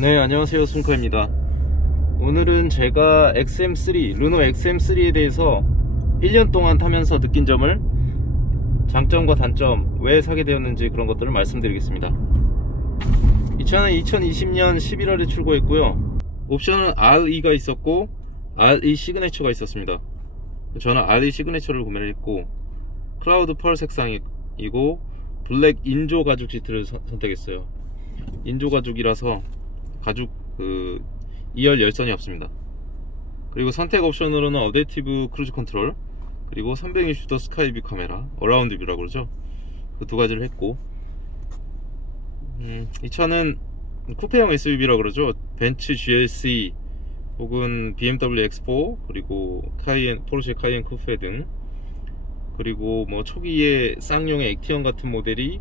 네, 안녕하세요. 순커입니다. 오늘은 제가 XM3, 르노 XM3에 대해서 1년 동안 타면서 느낀 점을, 장점과 단점, 왜 사게 되었는지 그런 것들을 말씀드리겠습니다. 이 차는 2020년 11월에 출고했고요. 옵션은 RE가 있었고 RE 시그네처가 있었습니다. 저는 RE 시그네처를 구매를 했고, 클라우드 펄 색상이고 블랙 인조 가죽 시트를 선택했어요. 인조 가죽이라서 가죽 2열 열선이 없습니다. 그리고 선택 옵션으로는 어댑티브 크루즈 컨트롤, 그리고 360도 스카이뷰 카메라, 어라운드 뷰라고 그러죠. 그 두 가지를 했고, 이 차는 쿠페형 SUV라고 그러죠. 벤츠 GLC 혹은 BMW X4, 그리고 포르쉐 카이엔 쿠페 등, 그리고 뭐 초기에 쌍용의 액티언 같은 모델이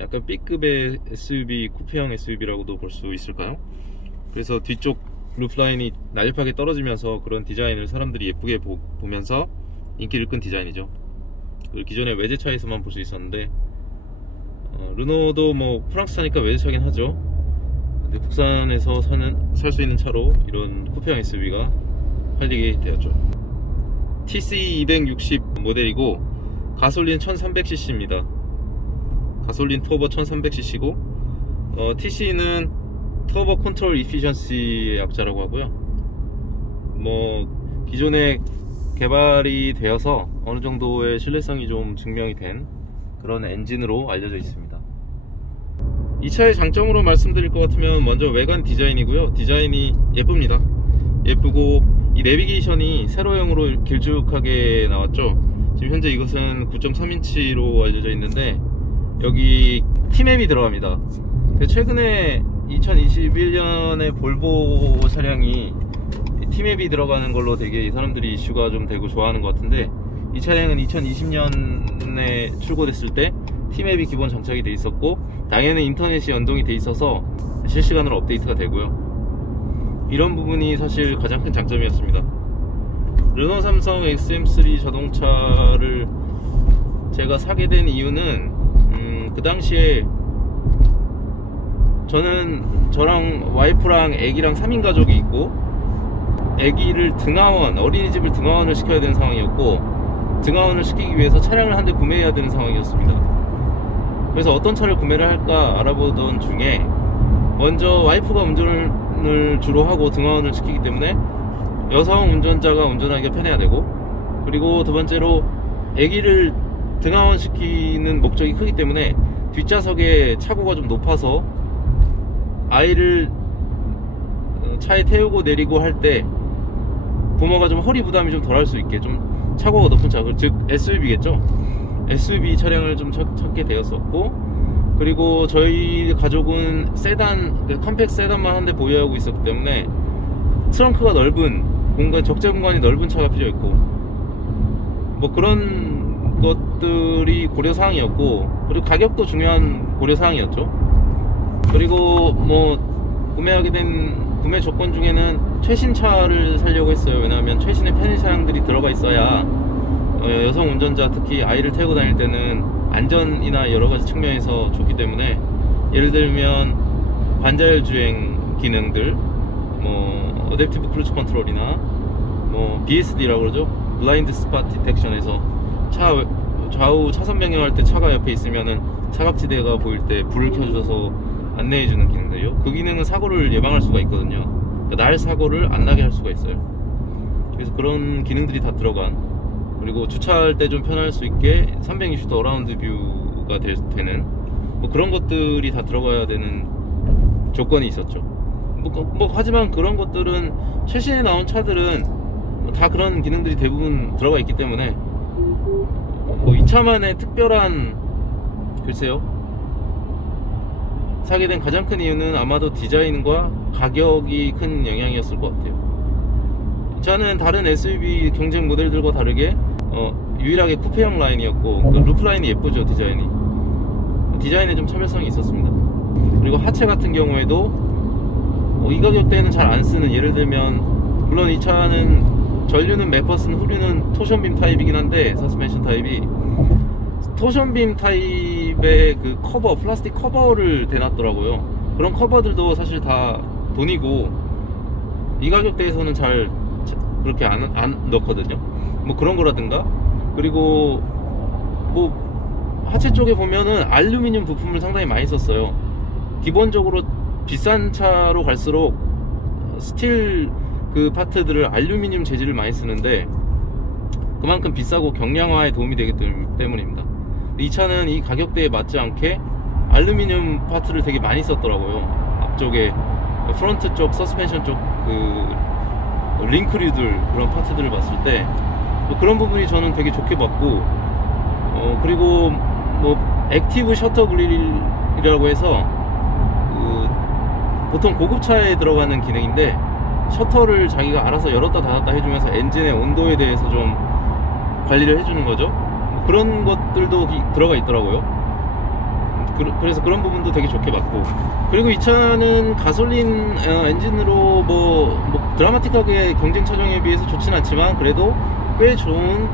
약간 B급의 SUV, 쿠페형 SUV라고도 볼 수 있을까요? 그래서 뒤쪽 루프라인이 날렵하게 떨어지면서 그런 디자인을 사람들이 예쁘게 보면서 인기를 끈 디자인이죠. 기존의 외제차에서만 볼 수 있었는데, 르노도 뭐 프랑스차니까 외제차긴 하죠. 근데 국산에서 살 수 있는 차로 이런 쿠페형 SUV가 팔리게 되었죠. TC260 모델이고 가솔린 1300cc입니다. 가솔린 터보 1300cc고, TC는 터보 컨트롤 이피션시의 약자라고 하고요. 뭐 기존에 개발이 되어서 어느 정도의 신뢰성이 좀 증명이 된 그런 엔진으로 알려져 있습니다. 이 차의 장점으로 말씀드릴 것 같으면, 먼저 외관 디자인이고요. 디자인이 예쁩니다. 예쁘고, 이 내비게이션이 세로형으로 길쭉하게 나왔죠. 지금 현재 이것은 9.3인치로 알려져 있는데, 여기 T맵이 들어갑니다. 최근에 2021년에 볼보 차량이 T맵이 들어가는 걸로 되게 사람들이 이슈가 좀 되고 좋아하는 것 같은데, 이 차량은 2020년에 출고됐을 때 T맵이 기본 장착이 돼 있었고, 당연히 인터넷이 연동이 돼 있어서 실시간으로 업데이트가 되고요. 이런 부분이 사실 가장 큰 장점이었습니다. 르노 삼성 XM3 자동차를 제가 사게 된 이유는, 그 당시에 저랑 와이프랑 애기랑 3인 가족이 있고, 애기를 어린이집을 등하원을 시켜야 되는 상황이었고, 등하원을 시키기 위해서 차량을 한 대 구매해야 되는 상황이었습니다. 그래서 어떤 차를 구매를 할까 알아보던 중에, 먼저 와이프가 운전을 주로 하고 등하원을 시키기 때문에 여성 운전자가 운전하기가 편해야 되고, 그리고 두 번째로 애기를 등하원 시키는 목적이 크기 때문에 뒷좌석에 차고가 좀 높아서 아이를 차에 태우고 내리고 할 때 부모가 좀 허리 부담이 좀 덜 할 수 있게 좀 차고가 높은 차, 즉 SUV겠죠. SUV 차량을 좀 찾게 되었었고, 그리고 저희 가족은 컴팩 세단만 한 대 보유하고 있었기 때문에 트렁크가 넓은 적재 공간이 넓은 차가 필요했고, 뭐 그런 것들이 고려사항이었고, 그리고 가격도 중요한 고려사항이었죠. 그리고 뭐 구매 조건 중에는 최신 차를 사려고 했어요. 왜냐하면 최신의 편의 차량들이 들어가 있어야 여성 운전자, 특히 아이를 태우고 다닐 때는 안전이나 여러가지 측면에서 좋기 때문에, 예를 들면 반자율 주행 기능들, 뭐 어댑티브 크루즈 컨트롤이나 뭐 BSD라고 그러죠. 블라인드 스팟 디텍션에서 좌우 차선 변경할 때 차가 옆에 있으면은 사각지대가 보일 때 불을 켜줘서 안내해주는 기능들이요. 그 기능은 사고를 예방할 수가 있거든요. 그러니까 날 사고를 안 나게 할 수가 있어요. 그래서 그런 기능들이 다 들어간, 그리고 주차할 때 좀 편할 수 있게 360도 어라운드 뷰가 되는 뭐 그런 것들이 다 들어가야 되는 조건이 있었죠. 하지만 그런 것들은 최신에 나온 차들은 다 그런 기능들이 대부분 들어가 있기 때문에, 이 차만의 특별한, 글쎄요, 사게 된 가장 큰 이유는 아마도 디자인과 가격이 큰 영향이었을 것 같아요. 이 차는 다른 SUV 경쟁 모델들과 다르게 유일하게 쿠페형 라인이었고, 그 루프라인이 예쁘죠. 디자인에 좀 차별성이 있었습니다. 그리고 하체 같은 경우에도 이 가격대에는 잘 안 쓰는, 예를 들면 물론 이 차는 전류는 맥퍼슨, 후륜은 토션빔 타입이긴 한데, 서스펜션 타입이 토션빔 타입의 그 플라스틱 커버를 대놨더라고요. 그런 커버들도 사실 다 돈이고 이 가격대에서는 잘 그렇게 안 넣거든요. 뭐 그런 거라든가, 그리고 뭐 하체 쪽에 보면은 알루미늄 부품을 상당히 많이 썼어요. 기본적으로 비싼 차로 갈수록 스틸 그 파트들을 알루미늄 재질을 많이 쓰는데 그만큼 비싸고 경량화에 도움이 되기 때문입니다. 이 차는 이 가격대에 맞지 않게 알루미늄 파트를 되게 많이 썼더라고요. 앞쪽에 프론트 쪽 서스펜션 쪽 그 링크류들, 그런 파트들을 봤을 때 뭐 그런 부분이 저는 되게 좋게 봤고, 그리고 뭐 액티브 셔터 그릴이라고 해서 보통 고급차에 들어가는 기능인데 셔터를 자기가 알아서 열었다 닫았다 해주면서 엔진의 온도에 대해서 좀 관리를 해주는 거죠. 뭐 그런 것들도 들어가 있더라고요. 그래서 그런 부분도 되게 좋게 봤고, 그리고 이 차는 가솔린 엔진으로 뭐 드라마틱하게 경쟁차종에 비해서 좋진 않지만 그래도 꽤 좋은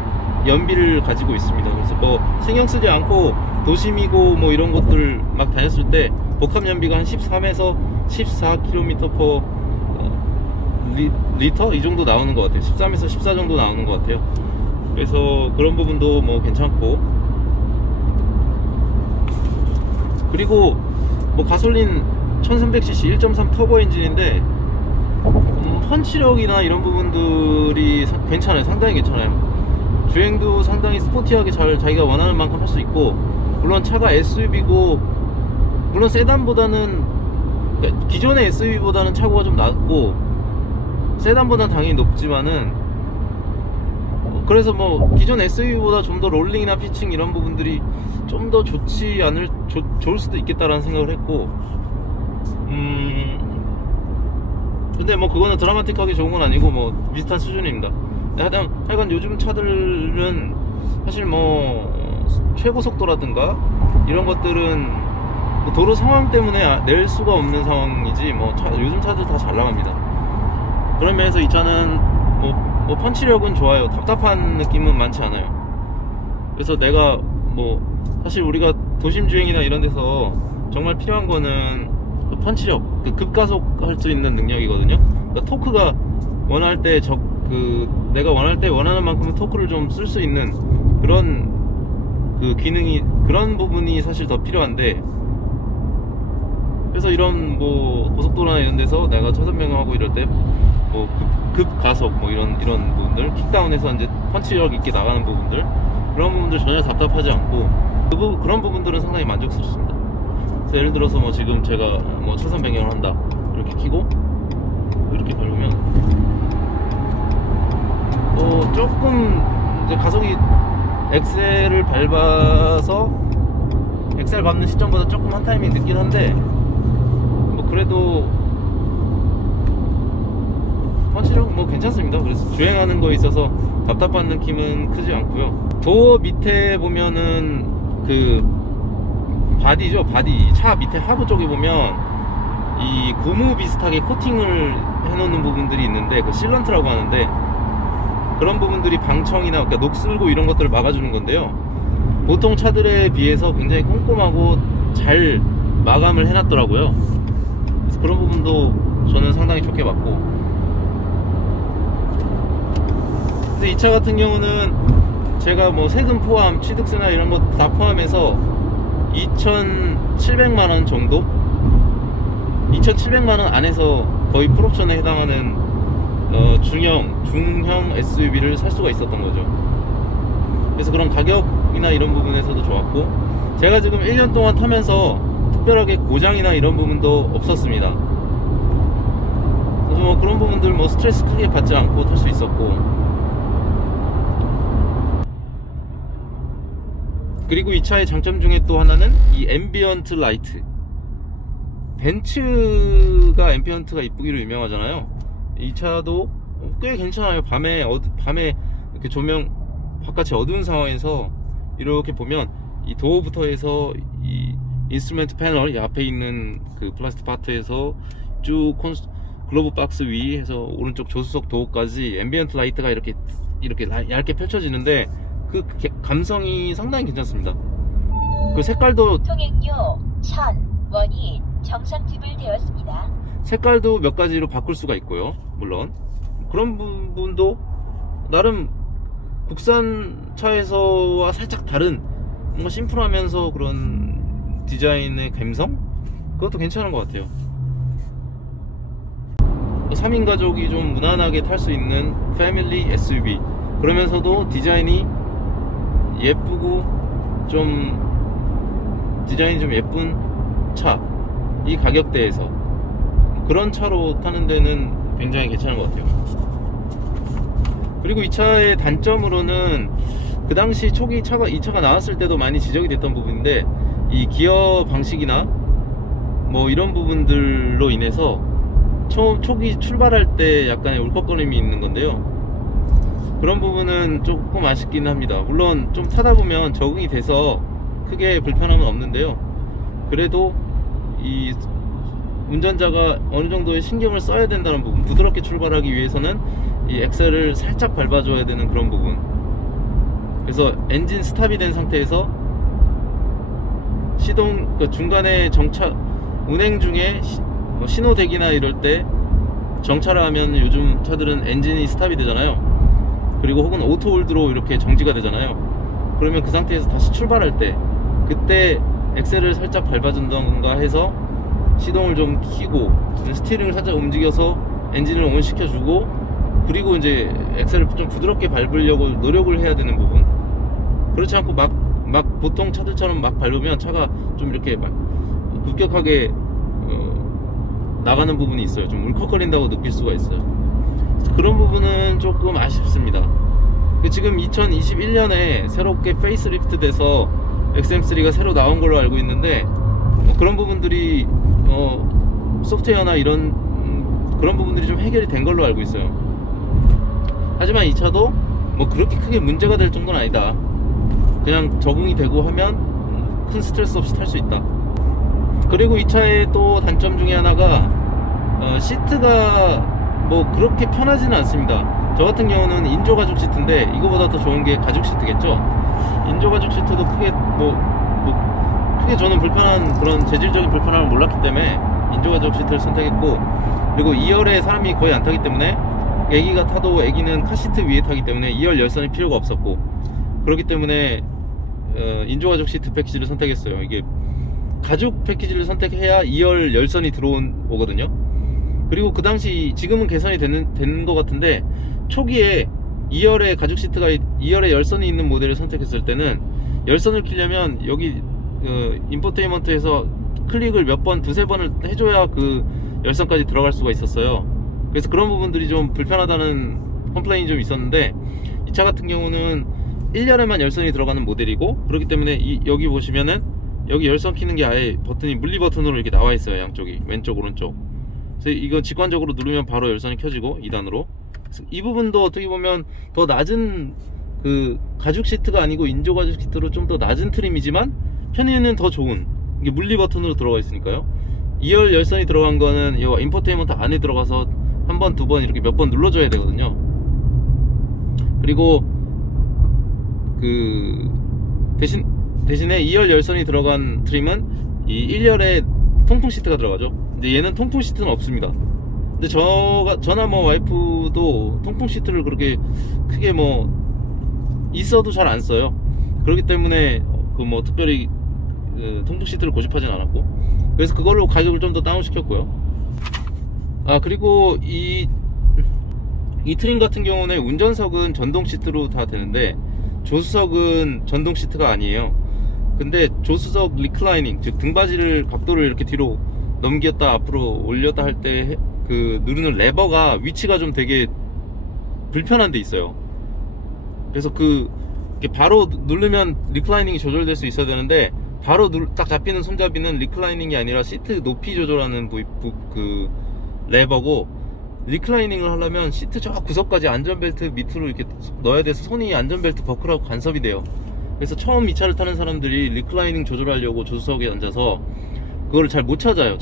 연비를 가지고 있습니다. 그래서 뭐 신경 쓰지 않고 도심이고 뭐 이런 곳들 막 다녔을 때 복합 연비가 한 13에서 14km/리터 이 정도 나오는 것 같아요. 13에서 14 정도 나오는 것 같아요. 그래서 그런 부분도 뭐 괜찮고, 그리고 뭐 가솔린 1300cc 1.3 터보 엔진인데 펀치력이나 이런 부분들이 괜찮아요. 상당히 괜찮아요. 주행도 상당히 스포티하게 잘 자기가 원하는 만큼 할 수 있고, 물론 차가 SUV고 물론 세단보다는, 그러니까 기존의 SUV보다는 차고가 좀 낮고 세단보다는 당연히 높지만은, 그래서 뭐 기존 SUV보다 좀 더 롤링이나 피칭 이런 부분들이 좀 더 좋을 수도 있겠다라는 생각을 했고, 근데 뭐 그거는 드라마틱하게 좋은 건 아니고 뭐 비슷한 수준입니다. 하여간 요즘 차들은 사실 뭐 최고 속도라든가 이런 것들은 뭐 도로 상황 때문에 낼 수가 없는 상황이지, 뭐 요즘 차들 다 잘 나갑니다. 그런 면에서 이 차는 뭐 펀치력은 좋아요. 답답한 느낌은 많지 않아요. 그래서 내가 뭐 사실 우리가 도심 주행이나 이런 데서 정말 필요한 거는 펀치력, 급가속 할 수 있는 능력이거든요. 그러니까 토크가 원할 때 내가 원할 때 원하는 만큼의 토크를 좀 쓸 수 있는 그런 기능이, 그런 부분이 사실 더 필요한데, 그래서 이런 뭐 고속도로나 이런 데서 내가 차선 변경하고 이럴 때 뭐 급가속 뭐 이런 부분들, 킥다운해서 이제 펀치력 있게 나가는 부분들, 그런 부분들 전혀 답답하지 않고 그런 부분들은 상당히 만족스럽습니다. 그래서 예를 들어서 뭐 지금 제가 뭐 차선 변경을 한다, 이렇게 키고 이렇게 밟으면 조금 이제 가속이 엑셀을 밟아서 엑셀 밟는 시점보다 조금 한 타이밍 늦긴 한데 뭐 그래도 펀치력 뭐 괜찮습니다. 그래서 주행하는 거에 있어서 답답한 느낌은 크지 않고요. 도어 밑에 보면은 그 바디죠, 바디. 차 밑에 하부 쪽에 보면 이 고무 비슷하게 코팅을 해놓는 부분들이 있는데 그 실런트라고 하는데, 그런 부분들이 방청이나 그러니까 녹슬고 이런 것들을 막아주는 건데요. 보통 차들에 비해서 굉장히 꼼꼼하고 잘 마감을 해놨더라고요. 그래서 그런 부분도 저는 상당히 좋게 봤고, 근데 이 차 같은 경우는 제가 뭐 세금 포함, 취득세나 이런 거 다 포함해서 2,700만원 정도? 2,700만원 안에서 거의 풀옵션에 해당하는 중형 SUV를 살 수가 있었던 거죠. 그래서 그런 가격이나 이런 부분에서도 좋았고, 제가 지금 1년 동안 타면서 특별하게 고장이나 이런 부분도 없었습니다. 그래서 뭐 그런 부분들 뭐 스트레스 크게 받지 않고 탈 수 있었고, 그리고 이 차의 장점 중에 또 하나는 이 앰비언트 라이트. 벤츠가 앰비언트가 이쁘기로 유명하잖아요. 이 차도 꽤 괜찮아요. 밤에 이렇게 조명, 바깥이 어두운 상황에서 이렇게 보면 이 도어부터 해서 이 인스트루먼트 패널, 이 앞에 있는 그 플라스틱 파트에서 쭉 글로브 박스 위에서 오른쪽 조수석 도어까지 앰비언트 라이트가 이렇게 얇게 펼쳐지는데 그 감성이 상당히 괜찮습니다. 그 색깔도 통행료 1,000원이 정상 지불되었습니다. 색깔도 몇 가지로 바꿀 수가 있고요. 물론 그런 부분도 나름 국산 차에서와 살짝 다른 뭔가 심플하면서 그런 디자인의 감성? 그것도 괜찮은 것 같아요. 3인 가족이 좀 무난하게 탈 수 있는 패밀리 SUV, 그러면서도 디자인이 예쁘고 좀 디자인이 좀 예쁜 차, 이 가격대에서 그런 차로 타는 데는 굉장히 괜찮은 것 같아요. 그리고 이 차의 단점으로는 그 당시 초기 이 차가 나왔을 때도 많이 지적이 됐던 부분인데, 이 기어 방식이나 뭐 이런 부분들로 인해서 초기 출발할 때 약간의 울컥거림이 있는 건데요. 그런 부분은 조금 아쉽긴 합니다. 물론 좀 타다 보면 적응이 돼서 크게 불편함은 없는데요. 그래도 이 운전자가 어느 정도의 신경을 써야 된다는 부분, 부드럽게 출발하기 위해서는 이 엑셀을 살짝 밟아줘야 되는 그런 부분. 그래서 엔진 스탑이 된 상태에서 시동, 중간에 운행 중에 신호 대기나 이럴 때 정차를 하면 요즘 차들은 엔진이 스탑이 되잖아요. 그리고 혹은 오토홀드로 이렇게 정지가 되잖아요. 그러면 그 상태에서 다시 출발할 때, 그때 엑셀을 살짝 밟아준다던가 해서 시동을 좀 켜고 스티어링을 살짝 움직여서 엔진을 온 시켜주고, 그리고 이제 엑셀을 좀 부드럽게 밟으려고 노력을 해야 되는 부분. 그렇지 않고 막 보통 차들처럼 막 밟으면 차가 좀 이렇게 막 급격하게 나가는 부분이 있어요. 좀 울컥거린다고 느낄 수가 있어요. 그런 부분은 조금 아쉽습니다. 지금 2021년에 새롭게 페이스리프트 돼서 XM3가 새로 나온 걸로 알고 있는데, 그런 부분들이 소프트웨어나 이런 그런 부분들이 좀 해결이 된 걸로 알고 있어요. 하지만 이 차도 뭐 그렇게 크게 문제가 될 정도는 아니다. 그냥 적응이 되고 하면 큰 스트레스 없이 탈 수 있다. 그리고 이 차의 또 단점 중에 하나가 시트가 뭐 그렇게 편하지는 않습니다. 저 같은 경우는 인조 가죽 시트인데 이거보다 더 좋은 게 가죽 시트겠죠. 인조 가죽 시트도 크게 크게 저는 불편한 그런 재질적인 불편함을 몰랐기 때문에 인조 가죽 시트를 선택했고, 그리고 2열에 사람이 거의 안 타기 때문에 애기가 타도 애기는 카시트 위에 타기 때문에 2열 열선이 필요가 없었고, 그렇기 때문에 인조 가죽 시트 패키지를 선택했어요. 이게 가죽 패키지를 선택해야 2열 열선이 들어오거든요. 그리고 그 당시, 지금은 개선이 되는 것 같은데, 초기에 2열에 가죽 시트가 2열에 열선이 있는 모델을 선택했을 때는 열선을 키려면 여기 인포테인먼트에서 클릭을 몇 번, 두세 번을 해줘야 그 열선까지 들어갈 수가 있었어요. 그래서 그런 부분들이 좀 불편하다는 컴플레인이 좀 있었는데, 이 차 같은 경우는 1열에만 열선이 들어가는 모델이고, 그렇기 때문에 여기 보시면은 여기 열선 키는 게 아예 버튼이 물리 버튼으로 이렇게 나와 있어요. 양쪽이 왼쪽 오른쪽. 그래서 이거 직관적으로 누르면 바로 열선이 켜지고 2단으로. 이 부분도 어떻게 보면 더 낮은 그 가죽 시트가 아니고 인조 가죽 시트로 좀 더 낮은 트림이지만 편의는 더 좋은, 이게 물리 버튼으로 들어가 있으니까요. 2열 열선이 들어간 거는 이 인포테인먼트 안에 들어가서 한 번, 두 번 이렇게 몇 번 눌러줘야 되거든요. 그리고 그 대신에 2열 열선이 들어간 트림은 이 1열에 통풍 시트가 들어가죠. 근데 얘는 통풍 시트는 없습니다. 근데 저나 뭐 와이프도 통풍 시트를 그렇게 크게 뭐 있어도 잘 안 써요. 그렇기 때문에 그 뭐 특별히 통풍 시트를 고집하진 않았고, 그래서 그걸로 가격을 좀 더 다운 시켰고요. 그리고 이 트림 같은 경우는 운전석은 전동 시트로 다 되는데 조수석은 전동 시트가 아니에요. 근데 조수석 리클라이닝, 즉 등받이를 각도를 이렇게 뒤로 넘겼다 앞으로 올렸다 할 때 그 누르는 레버가 위치가 좀 되게 불편한 데 있어요. 그래서 이렇게 바로 누르면 리클라이닝이 조절될 수 있어야 되는데, 바로 딱 잡히는 손잡이는 리클라이닝이 아니라 시트 높이 조절하는 그 레버고, 리클라이닝을 하려면 시트 저 구석까지 안전벨트 밑으로 이렇게 넣어야 돼서 손이 안전벨트 버클하고 간섭이 돼요. 그래서 처음 이 차를 타는 사람들이 리클라이닝 조절하려고 조수석에 앉아서 그거를 잘 못 찾아요.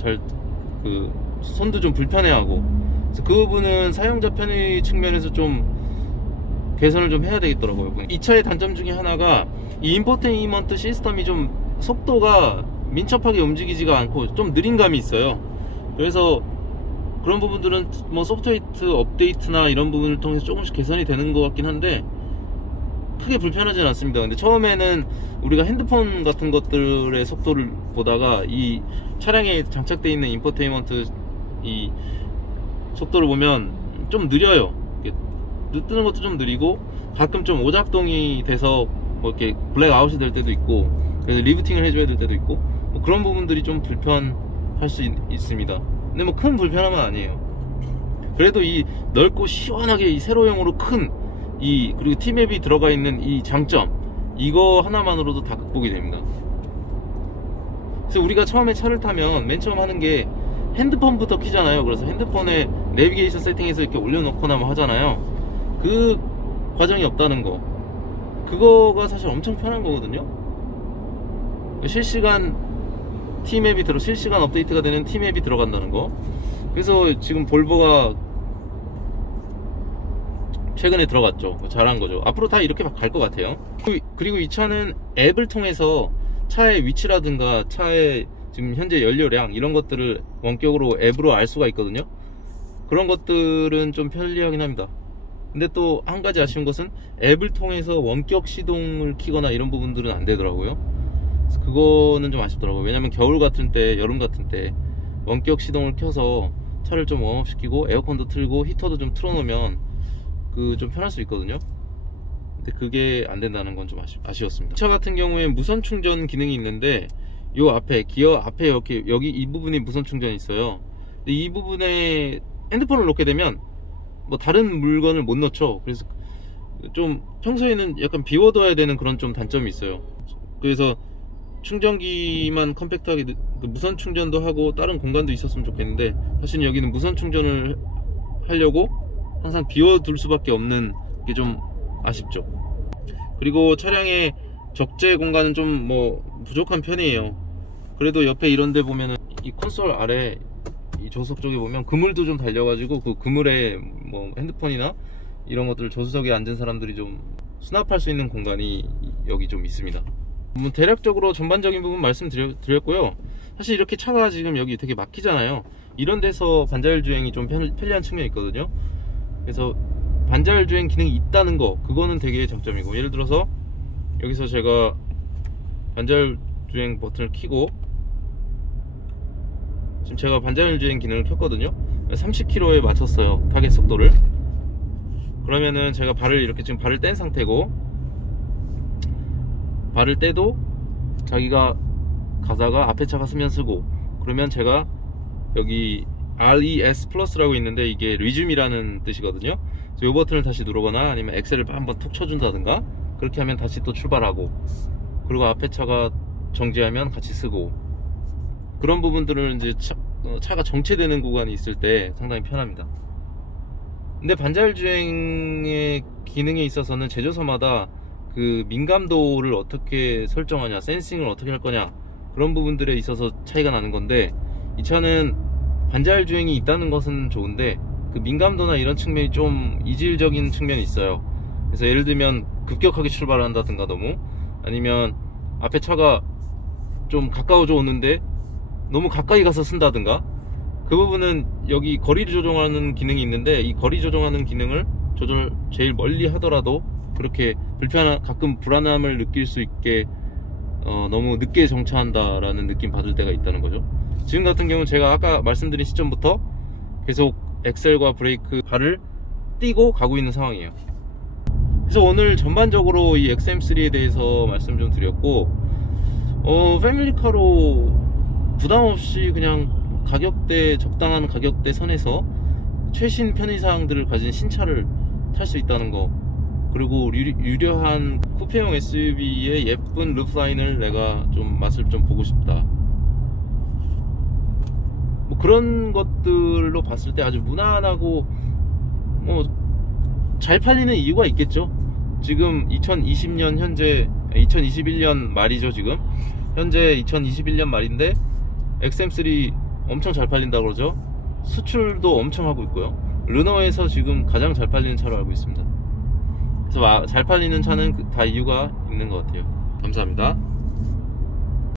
손도 좀 불편해하고. 그래서 그 부분은 사용자 편의 측면에서 좀 개선을 좀 해야 되겠더라고요. 이 차의 단점 중에 하나가 이 인포테인먼트 시스템이 좀 속도가 민첩하게 움직이지가 않고 좀 느린 감이 있어요. 그래서 그런 부분들은 뭐 소프트웨어 업데이트나 이런 부분을 통해서 조금씩 개선이 되는 것 같긴 한데 크게 불편하진 않습니다. 근데 처음에는 우리가 핸드폰 같은 것들의 속도를 보다가 이 차량에 장착되어 있는 인포테인먼트 이 속도를 보면 좀 느려요. 뜨는 것도 좀 느리고 가끔 좀 오작동이 돼서 뭐 이렇게 블랙아웃이 될 때도 있고, 그래서 리부팅을 해줘야 될 때도 있고, 뭐 그런 부분들이 좀 불편할 수 있습니다. 근데 뭐 큰 불편함은 아니에요. 그래도 이 넓고 시원하게 이 세로형으로 큰 그리고 T맵이 들어가 있는 이 장점, 이거 하나만으로도 다 극복이 됩니다. 그래서 우리가 처음에 차를 타면 맨 처음 하는 게 핸드폰부터 키잖아요. 그래서 핸드폰에 내비게이션 세팅해서 이렇게 올려놓거나 뭐 하잖아요. 그 과정이 없다는 거, 그거가 사실 엄청 편한 거거든요. 실시간 업데이트가 되는 T맵이 들어간다는 거. 그래서 지금 볼보가 최근에 들어갔죠. 잘한 거죠. 앞으로 다 이렇게 갈 것 같아요. 그리고 이 차는 앱을 통해서 차의 위치라든가 차의 지금 현재 연료량 이런 것들을 원격으로 앱으로 알 수가 있거든요. 그런 것들은 좀 편리하긴 합니다. 근데 또 한 가지 아쉬운 것은 앱을 통해서 원격 시동을 키거나 이런 부분들은 안 되더라고요. 그래서 그거는 좀 아쉽더라고요. 왜냐면 겨울 같은 때, 여름 같은 때 원격 시동을 켜서 차를 좀 웜업 시키고 에어컨도 틀고 히터도 좀 틀어놓으면 좀 편할 수 있거든요. 근데 그게 안 된다는 건 좀 아쉬웠습니다. 이 차 같은 경우에 무선 충전 기능이 있는데 요 앞에 기어 앞에 여기 이 부분이 무선 충전이 있어요. 근데 이 부분에 핸드폰을 놓게 되면 뭐 다른 물건을 못 넣죠. 그래서 좀 평소에는 약간 비워둬야 되는 그런 좀 단점이 있어요. 그래서 충전기만 컴팩트하게 무선 충전도 하고 다른 공간도 있었으면 좋겠는데, 사실 여기는 무선 충전을 하려고 항상 비워둘 수밖에 없는 게 좀 아쉽죠. 그리고 차량의 적재 공간은 좀 뭐 부족한 편이에요. 그래도 옆에 이런 데 보면은 이 콘솔 아래 이 조수석 쪽에 보면 그물도 좀 달려가지고 그 그물에 뭐 핸드폰이나 이런 것들을 조수석에 앉은 사람들이 좀 수납할 수 있는 공간이 여기 좀 있습니다. 뭐 대략적으로 전반적인 부분 말씀드렸고요. 사실 이렇게 차가 지금 여기 되게 막히잖아요. 이런 데서 반자율 주행이 좀 편리한 측면이 있거든요. 그래서 반자율 주행 기능이 있다는 거, 그거는 되게 장점이고, 예를 들어서 여기서 제가 반자율 주행 버튼을 켜고 지금 제가 반자율 주행 기능을 켰거든요. 30km에 맞췄어요, 타겟 속도를. 그러면은 제가 지금 발을 뗀 상태고, 발을 떼도 자기가 가다가 앞에 차가 쓰면 쓰고, 그러면 제가 여기 RES 플러스라고 있는데 이게 리즘이라는 뜻이거든요. 그래서 이 버튼을 다시 누르거나 아니면 엑셀을 한번 툭 쳐준다든가 그렇게 하면 다시 또 출발하고, 그리고 앞에 차가 정지하면 같이 쓰고, 그런 부분들은 이제 차가 정체되는 구간이 있을 때 상당히 편합니다. 근데 반자율 주행의 기능에 있어서는 제조사마다 그 민감도를 어떻게 설정하냐, 센싱을 어떻게 할 거냐, 그런 부분들에 있어서 차이가 나는 건데, 이 차는 반자율 주행이 있다는 것은 좋은데 그 민감도나 이런 측면이 좀 이질적인 측면이 있어요. 그래서 예를 들면 급격하게 출발을 한다든가, 너무 아니면 앞에 차가 좀 가까워져 오는데 너무 가까이 가서 쓴다든가, 그 부분은 여기 거리를 조정하는 기능이 있는데 이 거리 조정하는 기능을 제일 멀리 하더라도 그렇게 가끔 불안함을 느낄 수 있게 너무 늦게 정차한다라는 느낌 받을 때가 있다는 거죠. 지금 같은 경우는 제가 아까 말씀드린 시점부터 계속 엑셀과 브레이크 발을 띄고 가고 있는 상황이에요. 그래서 오늘 전반적으로 이 XM3에 대해서 말씀 좀 드렸고, 패밀리카로 부담없이 그냥 적당한 가격대 선에서 최신 편의사항들을 가진 신차를 탈 수 있다는 거, 그리고 유려한 쿠페형 SUV의 예쁜 루프라인을 내가 좀 맛을 좀 보고 싶다, 뭐 그런 것들로 봤을 때 아주 무난하고 뭐 잘 팔리는 이유가 있겠죠. 지금 2020년 현재 2021년 말이죠. 지금 현재 2021년 말인데 XM3 엄청 잘 팔린다고 그러죠. 수출도 엄청 하고 있고요. 르노에서 지금 가장 잘 팔리는 차로 알고 있습니다. 그래서 잘 팔리는 차는 다 이유가 있는 것 같아요. 감사합니다.